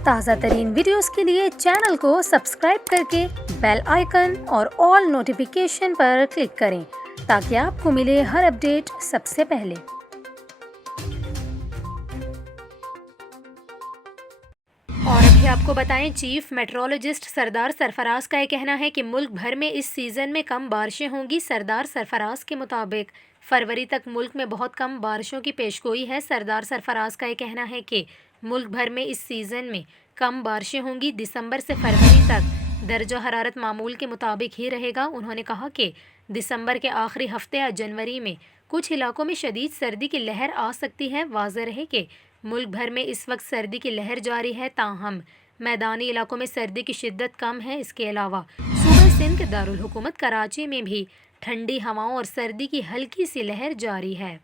ताज़ा तरीन वीडियोस के लिए चैनल को सब्सक्राइब करके बेल आइकन और ऑल नोटिफिकेशन पर क्लिक करें ताकि आपको मिले हर अपडेट सबसे पहले। और अभी आपको बताएं, चीफ मेट्रोलॉजिस्ट सरदार सरफराज का ये कहना है कि मुल्क भर में इस सीज़न में कम बारिशें होंगी। सरदार सरफराज के मुताबिक फरवरी तक मुल्क में बहुत कम बारिशों की पेशगोई है। सरदार सरफराज का ये कहना है कि मुल्क भर में इस सीज़न में कम बारिशें होंगी। दिसंबर से फरवरी तक दर्जा हरारत मामूल के मुताबिक ही रहेगा। उन्होंने कहा कि दिसंबर के आखिरी हफ्ते या जनवरी में कुछ इलाकों में शदीद सर्दी की लहर आ सकती है। वाज़ेह रहे कि मुल्क भर में इस वक्त सर्दी की लहर जारी है, ताहम मैदानी इलाकों में सर्दी की शिद्दत कम है। इसके अलावा सूबा सिंध के दारुल हुकूमत कराची में भी ठंडी हवाओं और सर्दी की हल्की सी लहर जारी है।